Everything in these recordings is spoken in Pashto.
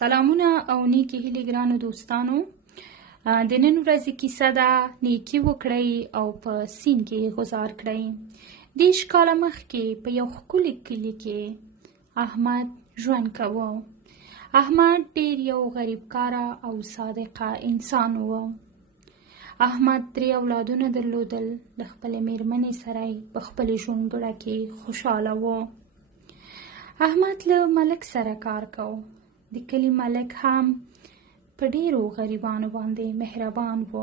سلامونه او نیکی هیلې ګرانو دوستانو. د نن ورځې کیسه ده نیکی وکړئ او په سیند کې غزار کړئ. دېرش کاله مخکې په یو ښکلي کلي کې احمد ژوند کوه. احمد ډېر یو غریب کاره او صادقه انسان و. احمد 3 اولادونه درلودل. د خپلې میرمنې سره په خپلې ژوندګړه کې خوشحاله و. احمد له ملک سره کار کو. د کلي ملک هم په ډېرو غریبانو باندې مهربان و،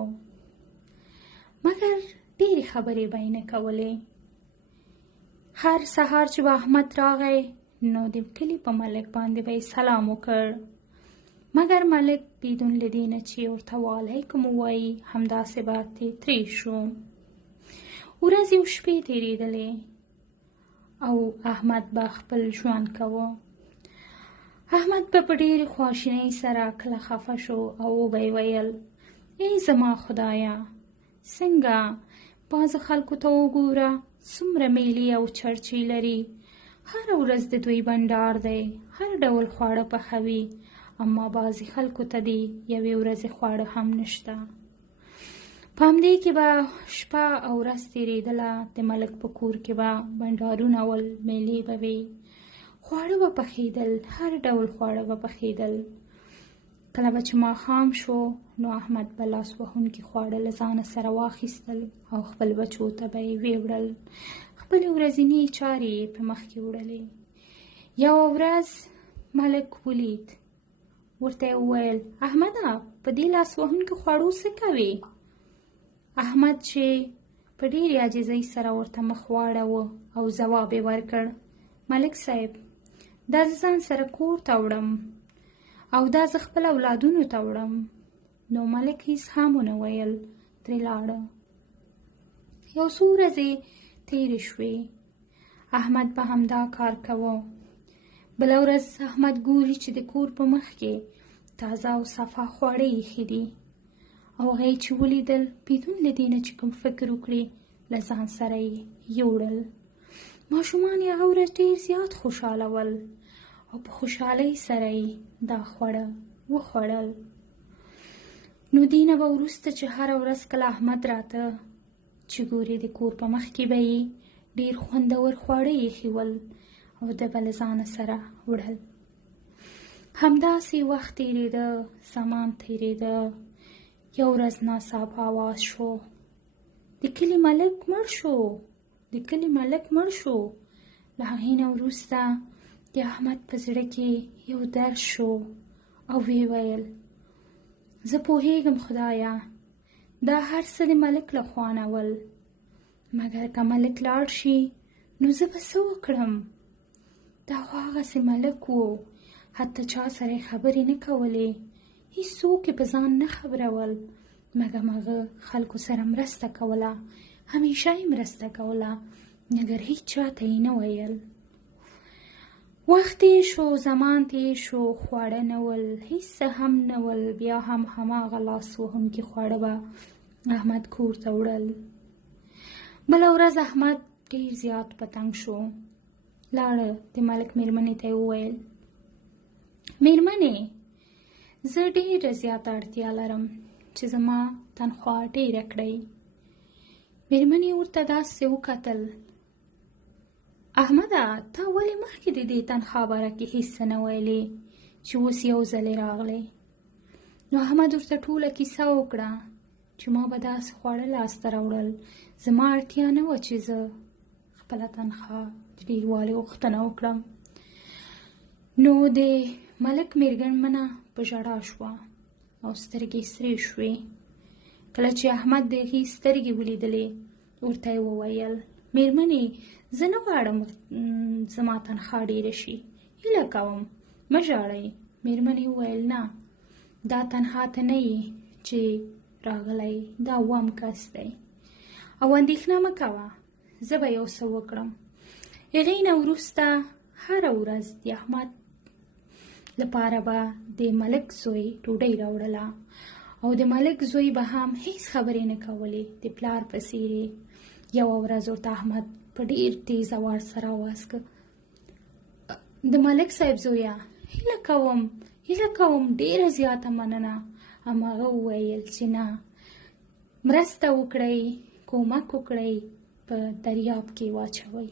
مګر ډېرې خبرې به یې نه کولې. هر سهار چې به احمد راغی نو د کلي په ملک باندې به یې سلام وکړ، مګر ملک بدون له دې نه چې ورته وعلیکم ووایي همداسې به ترې شو. ورځې او شپې تېرېدلې او احمد به خپل ژوند کوه. احمد به په ډېرې خواشینۍ سره کله خفه شو او وبه یې ویل: ای زما خدایه، څنګه بعضو خلکو ته وګوره څومره میلې او چرچې لري، هره ورځ د دوی بنډار دی، هر ډول خواړه پخوي، اما بعضې خلکو ته د یوې ورځې خواړه هم نشته. په همدې کې به شپه او ورځ تېرېدله. د ملک په کور کې به بنډارونه ول، میلې به وې، خواړه به پخېدل، هر ډول خواړه به پخېدل. کله به چې ماښام شو نو احمد به لاس وهونکي خواړه له ځانه سره واخیستل او خپل بچو ته به یې ویوړل. خپلې ورځنۍ چارې یې په مخ کې وړلې. یوه ورځ ملک ولید، ورته یې وویل: احمده، په دې لاس وهونکو خوړو څه کوې؟ احمد چې په ډېرې عاجزۍ سره ورته مخ واړوه او ځواب یې ورکړ: ملک صاحب، دا زه ځان سره کور ته وړم او دا زه خپل اولادونو ته وړم. نو ملک هیڅ هم ونه ویل، ترې لاړه. یو څو ورځې تېرې شوې. احمد به همدا کار کوه. بله ورځ احمد ګوري چې د کور په مخ کې تازه او صفا خواړه ایښي دي او هغه یې چې ولیدل، بدون له دې نه چې کوم فکر وکړي، له ځان سره یې یوړل. ماشومان یې هغه ورځ ډېر زیات خوشحاله ول او په خوشحالۍ سره یې دا خواړه وخوړل. نو دې نه به وروسته چې هره ورځ کله احمد راته چې ګوري د کور په مخ کې به یې ډېر خوندور خواړه ایښي ول او ده به له ځانه سره وړل. همداسې وخت تېرېده، زمان تېرېده. یو ورځ ناڅاپه آواز شو: د کلي ملک مړ شو، د کلي ملک مړ شو. له هغې نه وروسته د احمد په زړه کې یو درد شو او ویې ویل: زه پوهېږم خدایه، دا هر څه د ملک له خوا نه ول، مګر که ملک لاړ شي نو زه به څه وکړم؟ دا خو هغسې ملک و، حتی چا سره یې خبرې نه کولې، هېڅوک یې په ځان نه خبرول، مګر هغه خلکو سره مرسته کوله، همیشه یې مرسته کوله، مګر هیڅ چا ته یې نه ویل. وخت تېر شو، زمان تېر شو، خواړه نه ول، هیڅ څه هم نه ول. بیا هم هماغه لاس وهونکي خواړه به احمد کور ته وړل. بله ورځ احمد ډېر زیات په تنګ شو. لاړه، د ملک میرمنې ته یې وویل: میرمنې، زه ډېره زیاته اړتیا لرم چې زما تنخوا ډېره کړئ. میرمنې ورته داسې وکتل: احمده، تا ولې مخکې د دې تنخوا باره کې هیڅ څه نه ویلې چې اوس یو ځلې راغلی؟ نو احمد ورته ټوله کیسه وکړه چې ما به داسې خواړه لاسته راوړل، زما اړتیا نه وه چې زه خپله تنخوا د ډېروالي غوښتنه وکړم. نو د ملک میرمنه په ژړا شوه او سترګې سرې شوې. کله چې احمد د هغې سترګې ولیدلې، ورته یې وویل: میرمنې، زه نه غواړم زما تنخوا ډېره شي، هیله کوم مه ژاړئ. میرمنې وویل: نه، دا تنها ته نه یې چې راغلی، دا اووم کس دی او اندېښنه مه کوه، زه به یو څه وکړم. هغې نه وروسته هره ورځ د احمد لپاره به د ملک زوی ډوډۍ راوړله او د ملک زوی به هم هیڅ خبرې نه کولې، د پلار په څېر. یوه ورځ ورته احمد په ډېر تیز اواز سره آواز کړ: د ملک صاحب زویه، هیله کوم هیله کوم ډیره زیاته مننه. هماغه وویل چې نه، مرسته وکړئ، کومک وکړئ، په دریاب کې واچوئ.